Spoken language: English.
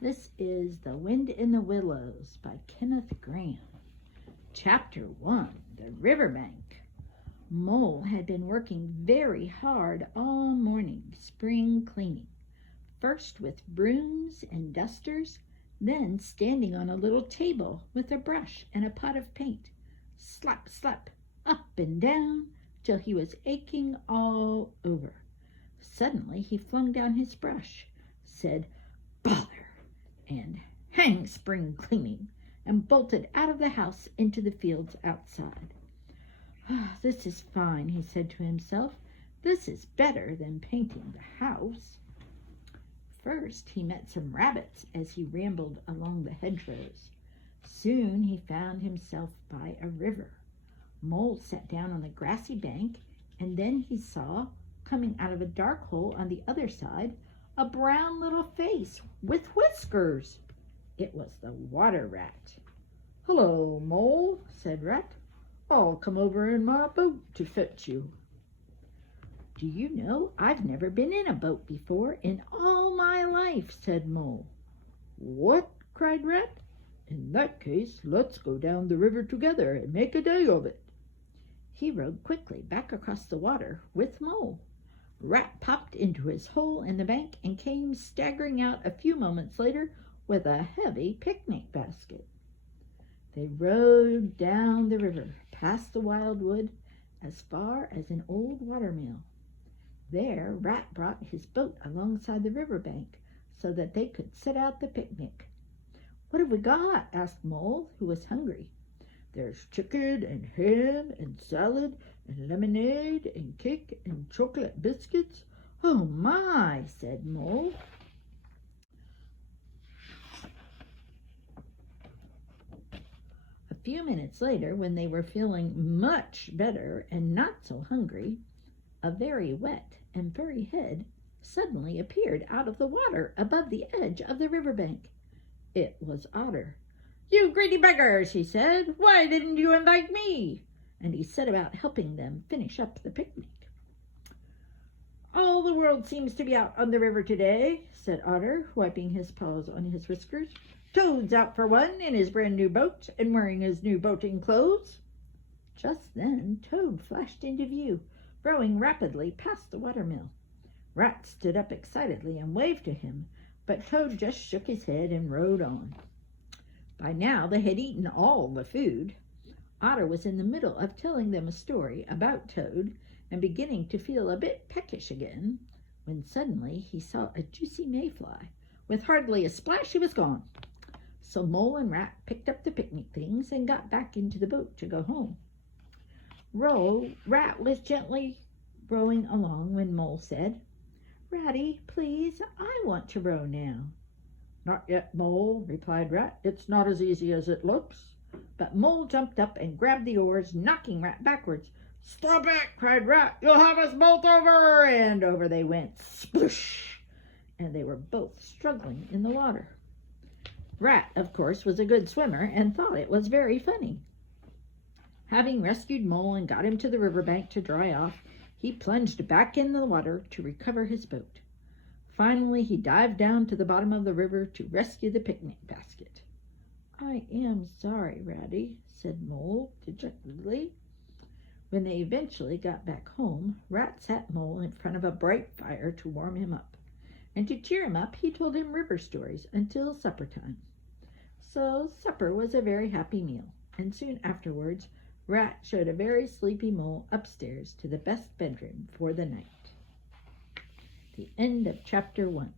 This is The Wind in the Willows by Kenneth Grahame. Chapter 1, The Riverbank. Mole had been working very hard all morning, spring cleaning. First with brooms and dusters, then standing on a little table with a brush and a pot of paint. Slap, slap, up and down, till he was aching all over. Suddenly he flung down his brush, said, "Bother!" and "Hang spring cleaning," and bolted out of the house into the fields outside. "This is fine," he said to himself. "This is better than painting the house." First he met some rabbits as he rambled along the hedgerows. Soon he found himself by a river. Mole sat down on the grassy bank, and then he saw, coming out of a dark hole on the other side, a brown little face with whiskers. It was the water rat. "Hello, Mole," said Rat. "I'll come over in my boat to fetch you." "Do you know, I've never been in a boat before in all my life," said Mole. "What?" cried Rat. "In that case, let's go down the river together and make a day of it." He rowed quickly back across the water with Mole. Rat popped into his hole in the bank and came staggering out a few moments later with a heavy picnic basket. They rowed down the river, past the wildwood, as far as an old watermill. There Rat brought his boat alongside the river bank so that they could set out the picnic. "What have we got?" asked Mole, who was hungry. "There's chicken and ham and salad and lemonade and cake and chocolate biscuits." "Oh my," said Mole. A few minutes later, when they were feeling much better and not so hungry, a very wet and furry head suddenly appeared out of the water above the edge of the river bank. It was Otter. "You greedy beggars," he said, "why didn't you invite me?" And he set about helping them finish up the picnic. "All the world seems to be out on the river today," said Otter, wiping his paws on his whiskers. "Toad's out for one in his brand new boat and wearing his new boating clothes." Just then Toad flashed into view, rowing rapidly past the watermill. Rat stood up excitedly and waved to him, but Toad just shook his head and rowed on. By now they had eaten all the food. Otter was in the middle of telling them a story about Toad and beginning to feel a bit peckish again, when suddenly he saw a juicy mayfly. With hardly a splash he was gone. So Mole and Rat picked up the picnic things and got back into the boat to go home. Rat was gently rowing along when Mole said, "Ratty, please, I want to row now." "Not yet, Mole," replied Rat. "It's not as easy as it looks." But Mole jumped up and grabbed the oars, knocking Rat backwards. "Stop it!" cried Rat. "You'll have us both over!" And over they went, sploosh! And they were both struggling in the water. Rat, of course, was a good swimmer and thought it was very funny. Having rescued Mole and got him to the riverbank to dry off, he plunged back in the water to recover his boat. Finally, he dived down to the bottom of the river to rescue the picnic basket. "I am sorry, Ratty," said Mole dejectedly. When they eventually got back home, Rat sat Mole in front of a bright fire to warm him up. And to cheer him up, he told him river stories until supper time. So supper was a very happy meal, and soon afterwards, Rat showed a very sleepy Mole upstairs to the best bedroom for the night. The end of chapter 1.